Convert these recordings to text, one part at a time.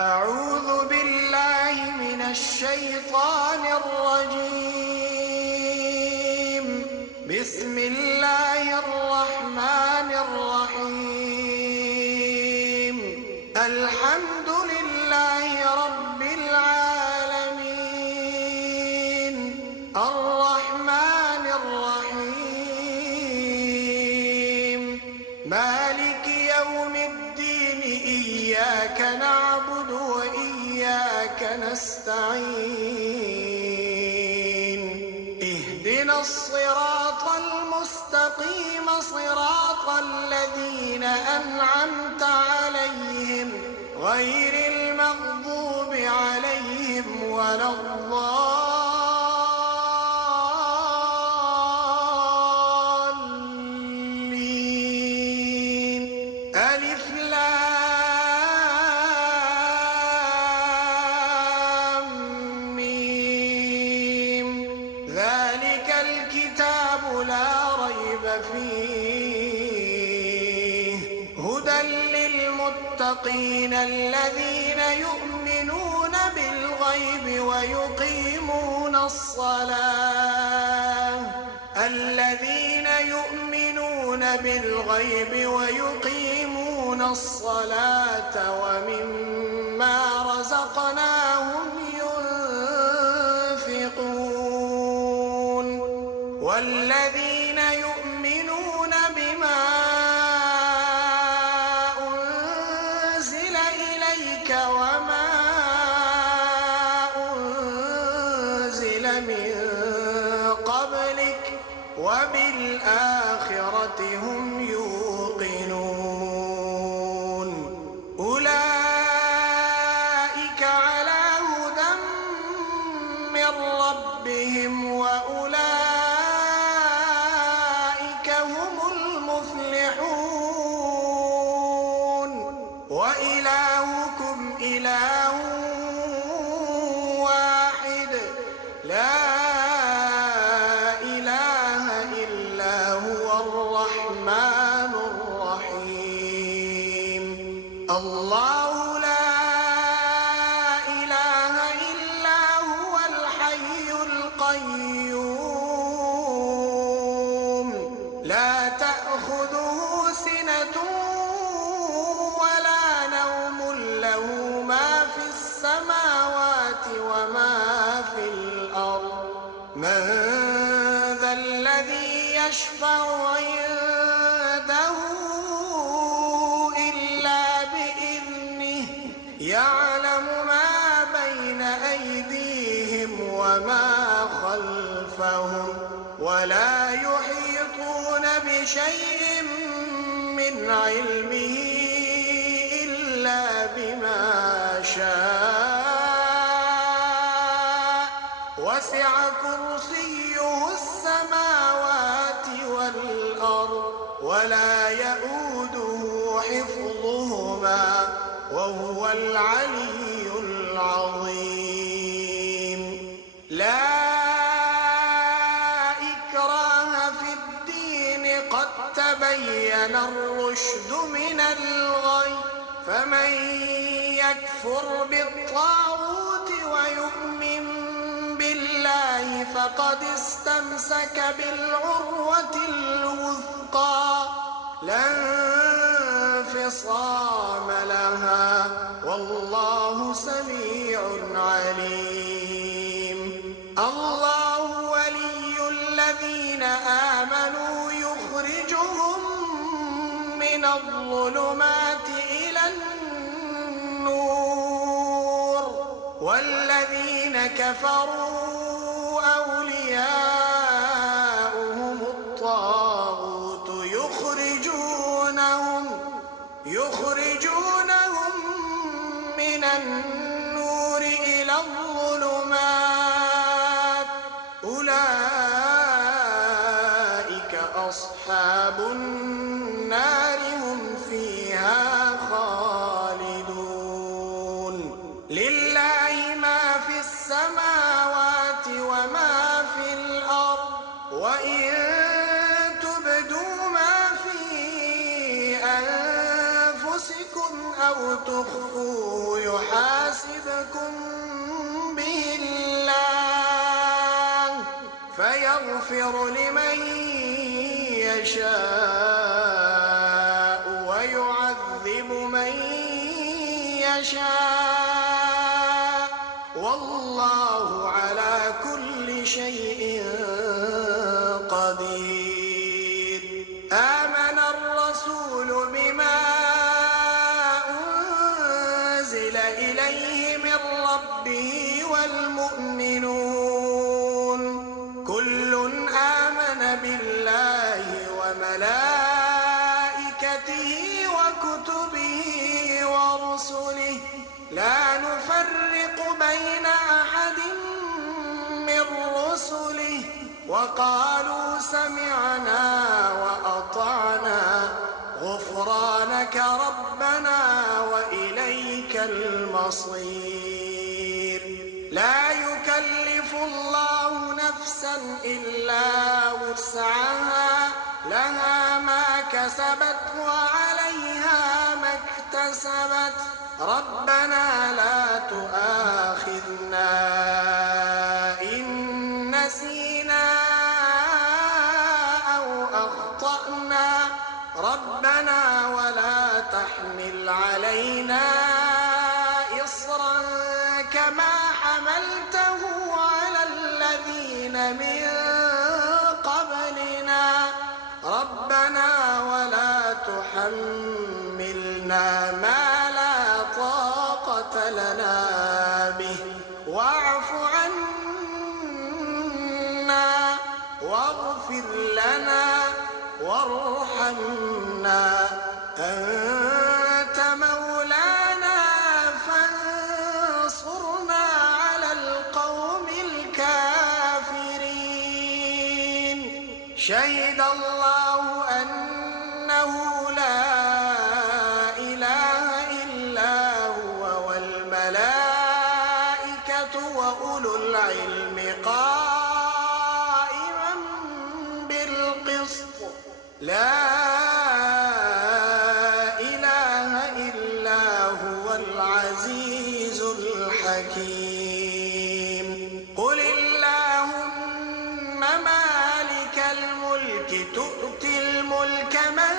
أعوذ بالله من الشيطان الرجيم. بسم الله الرحمن الرحيم. الحمد لله رب العالمين. الرحمن الرحيم. مالك يوم الدين. إياك نعبد وإياك نستعين. اهدنا الصراط المستقيم صراط الذين أنعمت عليهم غير المغضوب عليهم ولا الضالين. ألف لام ميم. ذلك الكتاب لا ريب فيه هدى للمتقين الذين يؤمنون بالغيب ويقيمون الصلاة ومما رزقناهم ينفقون والذين يؤمنون بما أنزل إليك وما أنزل من قبلك وبالآخرة هم يوقنون. أولئك على هدى من ربهم وأولئك هم المفلحون. وإلهكم إله واحد لا إله إلا هو الرحمن الرحيم. الله لا إله إلا هو الحي القيوم لا تأخذه سنة ولا نوم له ما في السماوات وما في الأرض. من ذا الذي يشفع عنده إلا بإذنه يعلم ما بين أيديهم وما خلفهم ولا يحيطون بشيء من علمه إلا بما شاء. وسع كرسيه السماوات والأرض ولا يؤوده حفظهما وهو العلي العظيم. لا إكراه في الدين قد تبين الرشد من الغي. فمن يكفر بالطاغوت ويؤمن بالله فقد استمسك بالعروة الوثقى لا انفصام لها والله سميع عليم. الله ولي الذين آمنوا يخرجهم من الظلمات إلى النور والذين كفروا أولياؤهم الطاغوت يخرجونهم من النور إلى الظلمات. أولئك أصحاب النار هم فيها خالدون. لله ما في السماوات وما في الأرض وإن تبدوا ما في أنفسكم أو تخفوه يحاسبكم يغفر لمن يشاء ويعذب من يشاء، والله على كل شيء قدير. آمن الرسول بما أنزل إليه من ربه والمؤمنون كل آمن بالله وملائكته وكتبه ورسله لا نفرق بين أحد من رسله وقالوا سمعنا وأطعنا غفرانك ربنا وإليك المصير. لا يكلف الله نفسا إلا وسعها، لها ما كسبت وعليها ما اكتسبت. ربنا لا تؤاخذنا إن نسينا أو أخطأنا، ربنا ولا تحمل علينا إصرا كما حملته على الذين من قبلنا، ربنا ولا تحملنا ما لا طاقة لنا به، واعف عنا واغفر لنا وارحمنا، أنت مولانا فانصرنا على القوم الكافرين. شهد الله أنه لا إله إلا هو والملائكة وأولو العلم قائما بالقسط، لا إله إلا هو العزيز الحكيم. قل اللهم مالك الملك تؤتي الملك من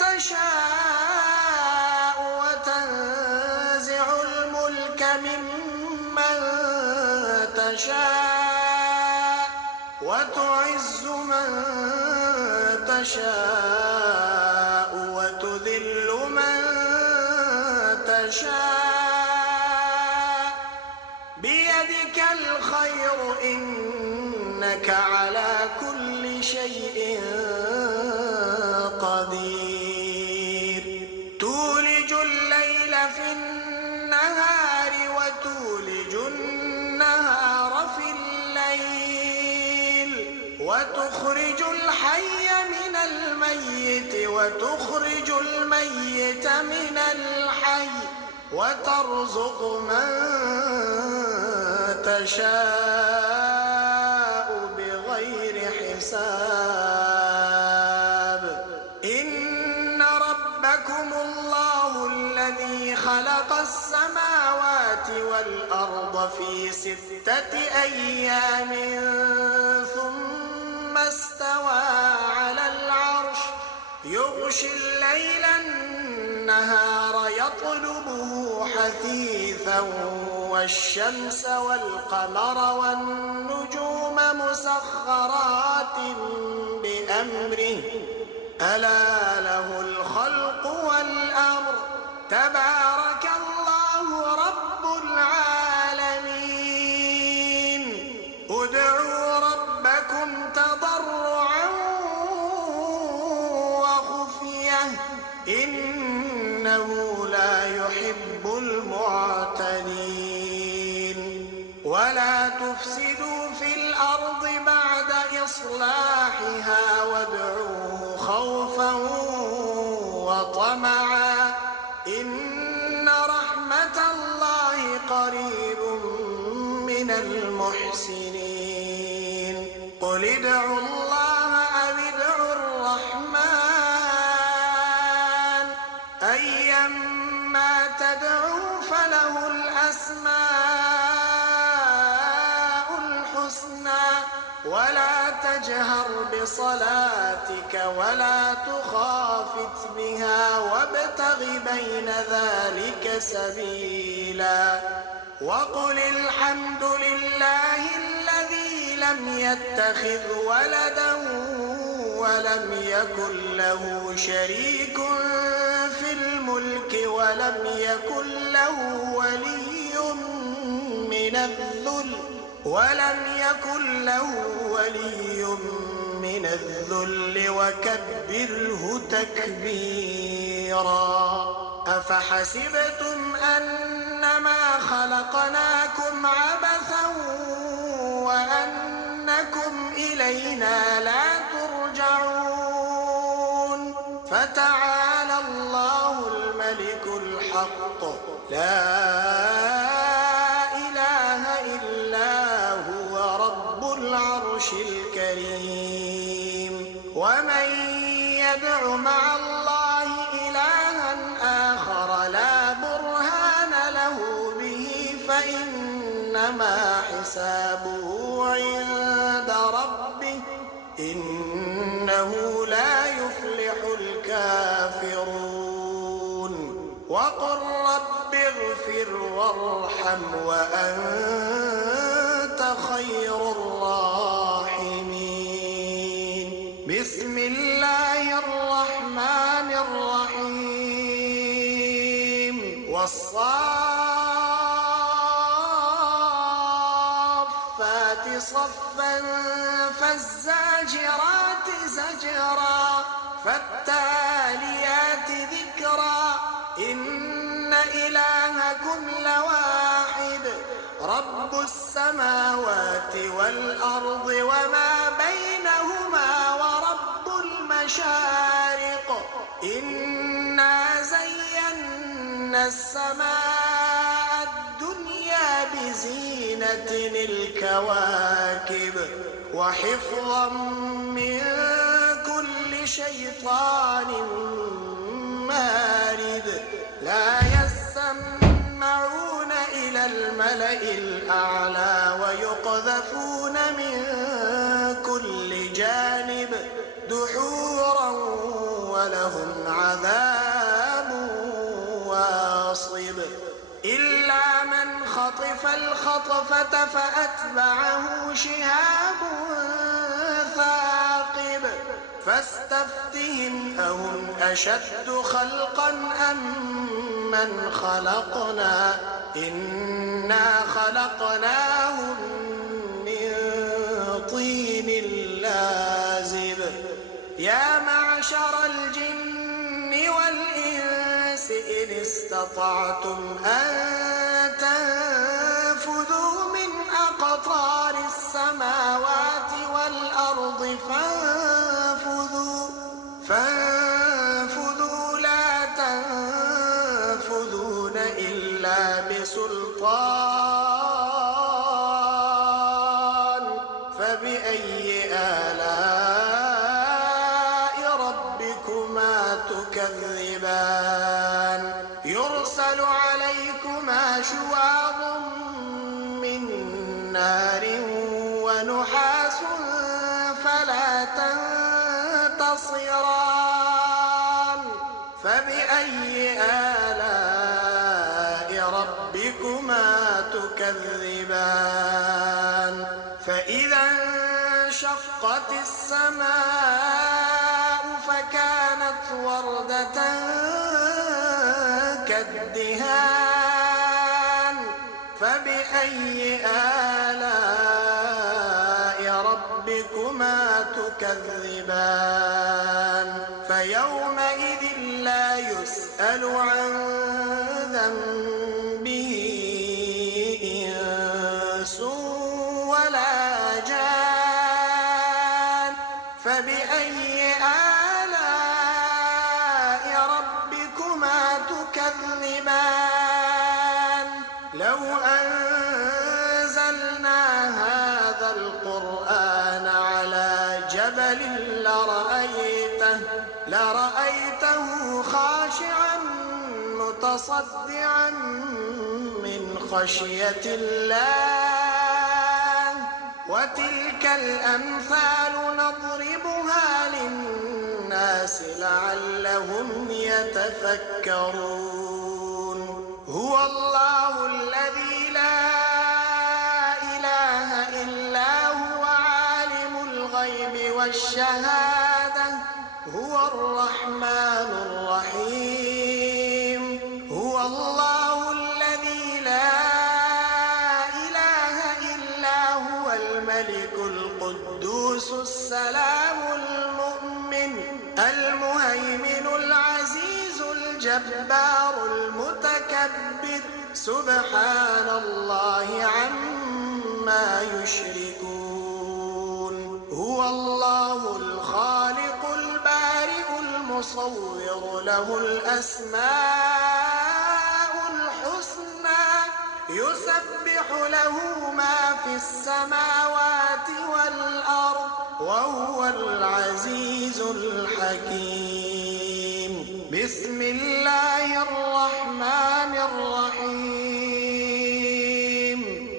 تشاء وتنزع الملك ممن تشاء وتعز من تشاء وتذل من تشاء، بيدك الخير إنك على كل شيء قدير. تولج الليل في النهار وتولج النهار في الليل، وتخرج الحي من الميت وتخرج الميت من الحي، وترزق من تشاء بغير حساب. إن ربكم الله الذي خلق السماوات والأرض في 6 أيام ثم استوى على العرش، يغشي الليل النهار يطلبه حثيثا والشمس والقمر والنجوم مسخرات بأمره، ألا له الخلق والأمر، تبارك الله رب العالمين. ادعوا ربكم تضرعا وخفية إنه لا يحب المعتدين. ولا تفسدوا في الأرض بعد إصلاحها وادعوه خوفا وطمعا، إن رحمة الله قريب من المحسنين. قل ادعوا الله أو ادعوا الرحمن أيما تدعوا فله الأسماء الحسنى ولا تجهر بصلاتك ولا تخافت بها وابتغ بين ذلك سبيلا وقل الحمد لله الذي لم يتخذ ولدا ولم يكن له شريك في الملك ولم يكن له ولي من الذل وكبره تكبيرا أفحسبتم أنما خلقناكم عبثا وأنكم إلينا لا ترجعون فتعالى الله الملك الحق لا الكريم ومن يدع مع الله إلها آخر لا برهان له به فإنما حسابه عند ربه إنه لا يفلح الكافرون وقل رب اغفر وارحم وأنت خير الراحمين بسم الله الرحمن الرحيم والصافات صفا فالزاجرات زجرا فالتاليات ذكرا إن إلهكم لواحد رب السماوات والأرض وما بينهما ورب المشارق إنا زينا السماء الدنيا بزينة الكواكب وحفظا من كل شيطان مارد لا يسمعون إلى الملأ الأعلى ويقذفون من كل جانب دحورا ولهم عذاب واصب إلا من خطف الخطفة فأتبعه شهاب ثاقب فاستفتهم أهم أشد خلقا أم من خلقنا إنا خلقناهم من طين لازب يا معشر الجن والإنس إن استطعتم أن تنفذوا من أقطار السماوات والأرض فانفذوا لا تنفذون إلا بسلطان فبأي آلاء ربكما تكذبان يرسل عليكما شواظ من نار ونحاس فلا تنتصران فبأي آلاء ربكما تكذبان فإذا انشقت السماء فكانت وردة كالدهان فبأي آلاء ربكما تكذبان فيومئذ لا يسأل عن ذنبه إنس ولا جان فبأي آلاء ربكما تكذبان لو أنزلنا هذا القرآن على جبل لرأيته خاشعا متصدعا من خشية الله وتلك الأمثال نضربها للناس لعلهم يتفكرون. هو الله الذي لا إله إلا هو عالم الغيب والشهادة هو الرحمن الرحيم. هو الله الذي لا إله إلا هو الملك القدوس السلام المؤمن المهيمن العزيز الجبار المتكبر سبحان الله عما يشركون. هو الله الخالق البارئ المصور له الأسماء الحسنى يسبح له ما في السماوات والأرض وهو العزيز الحكيم. بسم الله الرحمن الرحيم.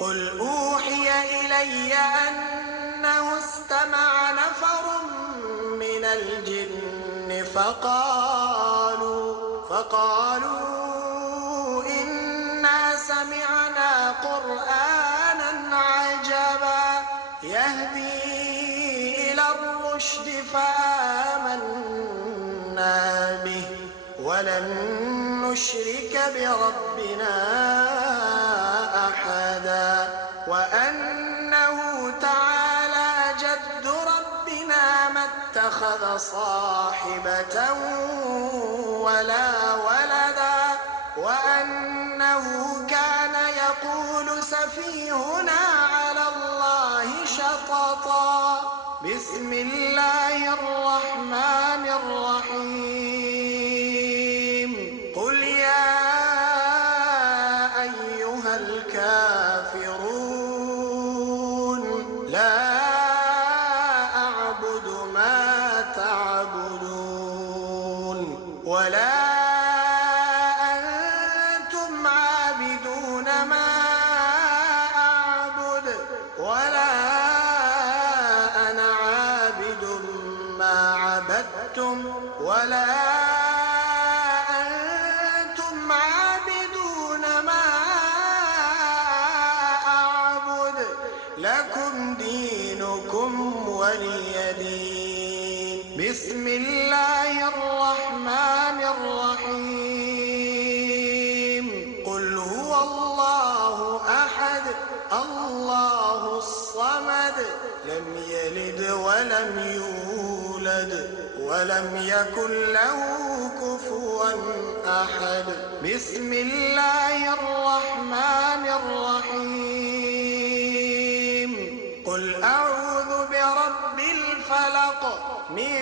قل أوحي إلي أنه استمع نفر من الجن فقالوا إنا سمعنا قرآنا عجبا يهدي إلى الرشد فآمنا به ولن نشرك بربنا أحدا وأنه تعالى جد ربنا ما اتخذ صاحبة ولا ولدا وأنه كان يقول سفيهنا على الله شططا. بسم الله الرحمن الرحيم. قل يا أيها الكافرون لا أعبد ما تعبدون ولا أنتم عابدون ما أعبد ولا أنا عابد ما عبدتم ولا أنتم عابدون ما أعبد لكم دينكم ولي دين. بسم الله الرحمن الرحيم. قل هو الله أحد الله الصمد لم يلد ولم يولد ولم يكن له كفوا أحد. بسم الله الرحمن الرحيم. قل أعوذ برب الفلق من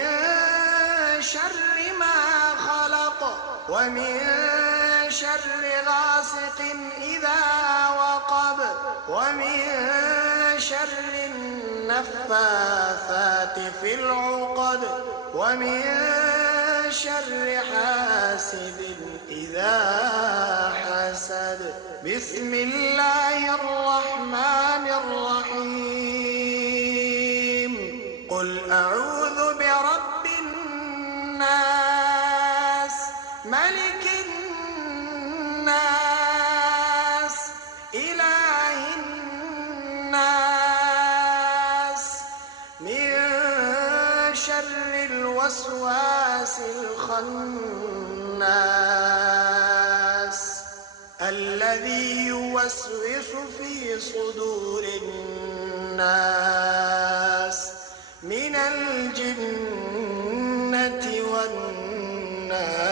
شر ما خلق ومن شر غاسق إذا وقب ومن شر النفاثات في العقد ومن شر حاسد إذا حسد. بسم الله الرحمن الرحيم. قل أعوذ برب الناس ملك الناس إله الناس من شر الوسواس الخناس الذي يوسوس في صدور الناس من الجنة والناس.